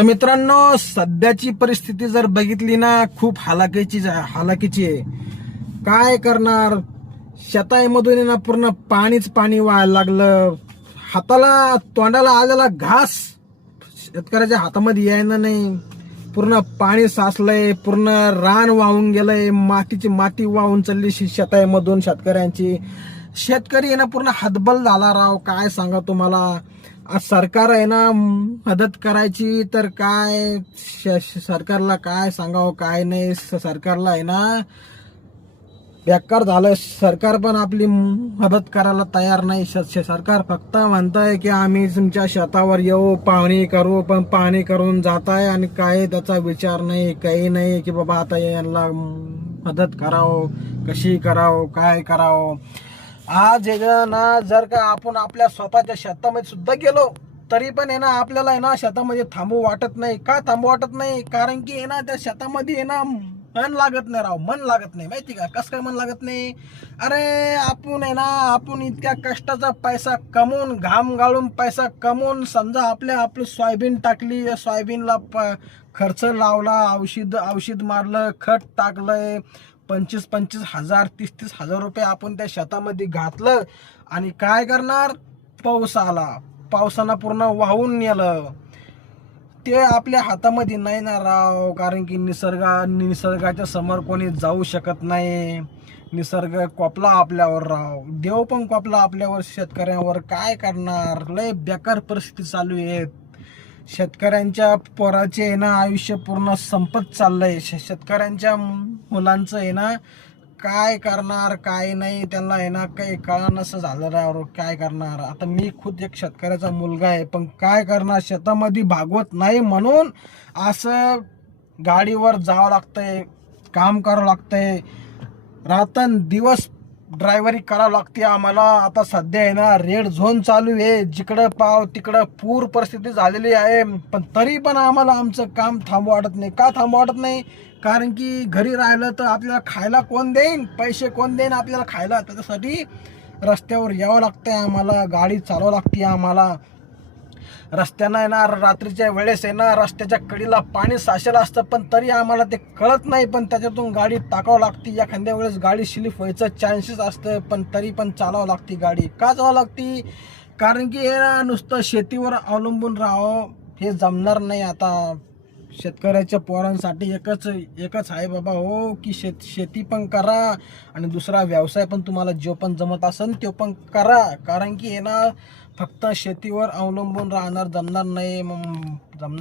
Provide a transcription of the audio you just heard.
तर मित्रांनो, सध्याची परिस्थिती जर बघितली ना, खूप हालाकीची आहे. काय करणार, शेतामधून ना पूर्ण पाणीच पाणी व्हायला लागलं. हाताला तोंडाला आलेला घास शेतकऱ्याच्या हातामध्ये यायला नाही. पूर्ण पाणी साचलंय, पूर्ण रान वाहून गेलंय, मातीची माती वाहून चालली शेतामधून शेतकऱ्यांची. शेतकरी आहे ना पूर्ण हतबल झाला राव. काय सांगा तुम्हाला. आज सरकार आहे ना मदत करायची तर काय, सरकारला काय सांगावं काय नाही. सरकारला आहे ना बेकार झालं. सरकार पण आपली मदत करायला तयार नाही. सरकार फक्त म्हणताय की आम्ही तुमच्या शेतावर येऊ, पाहणी करू, पण पाहणी करून जाताय आणि काय त्याचा विचार नाही, काही नाही की बाबा आता यांना मदत करावं, कशी करावं, काय करावं. आज ना जर का आपण आपल्या स्वतःच्या शेतामध्ये सुद्धा गेलो तरी पण आहे ना आपल्याला आहे ना शेतामध्ये थांबू वाटत नाही. का थांबू वाटत नाही? कारण की आहे ना त्या शेतामध्ये आहे ना मन लागत नाही राव, मन लागत नाही. माहिती का कसं काय मन लागत नाही? अरे आपण आहे ना, आपण इतक्या कष्टाचा पैसा कमवून, घाम गाळून पैसा कमवून, समजा आपलं सोयाबीन टाकली, सोयाबीनला खर्च लावला, औषध मारलं, खत टाकलंय, 25-25 हजार, 30-30 हजार रुपये आपण त्या शेतामध्ये घातलं आणि काय करणार? पाऊस आला, पावसानं पूर्ण वाहून नेलं. ते आपल्या हातामध्ये नाही ना राव. कारण की निसर्गाच्या समोर कोणी जाऊ शकत नाही. निसर्ग कोपला आपल्यावर राव, देव पण कोपला आपल्यावर, शेतकऱ्यांवर. काय करणार? लय बेकार परिस्थिती चालू आहे. शेतकऱ्यांच्या पोराचे आहे ना आयुष्य पूर्ण संपत चाललंय. शेतकऱ्यांच्या मुलांचं आहे ना काय करणार काय नाही, त्यांना आहे ना काही कळानसं झालं राव. काय करणार? आता मी खुद एक शेतकऱ्याचा मुलगा आहे, पण काय करणार, शेतामध्ये भागवत नाही म्हणून असं गाडीवर जावं लागतंय, काम करावं लागतंय, रात्रंदिवस ड्रायव्हरी करावं लागते आम्हाला. आता सध्या आहे ना रेड झोन चालू आहे, जिकडं पाव तिकडं पूर परिस्थिती झालेली आहे. पण तरी पण आम्हाला आमचं काम थांबू वाटत नाही. का थांबू वाटत नाही? कारण की घरी राहिलं तर आपल्याला खायला कोण देईन, पैसे कोण देईन आपल्याला खायला. त्याच्यासाठी रस्त्यावर यावं लागतंय आम्हाला, गाडी चालवावं लागते आम्हाला. रस्त्यानं आहे ना रात्रीच्या वेळेस आहे ना रस्त्याच्या कडेला पाणी साचेलं असतं, पण तरी आम्हाला ते कळत नाही. पण त्याच्यातून गाडी टाकावं लागते. एखाद्या वेळेस गाडी स्लिप व्हायचं चान्सेस असतं, पण तरी पण चालावं लागते गाडी. का चालावं लागते? कारण की हे ना नुसतं शेतीवर अवलंबून राहावं हे जमणार नाही. आता शेतकऱ्याच्या पोरांसाठी एकच आहे बाबा हो, की शेती पण करा आणि दुसरा व्यवसाय पण तुम्हाला जो पण जमत असेल तो पण करा. कारण की हे ना फक्त शेतीवर अवलंबून राहणार जमणार नाही. जमणार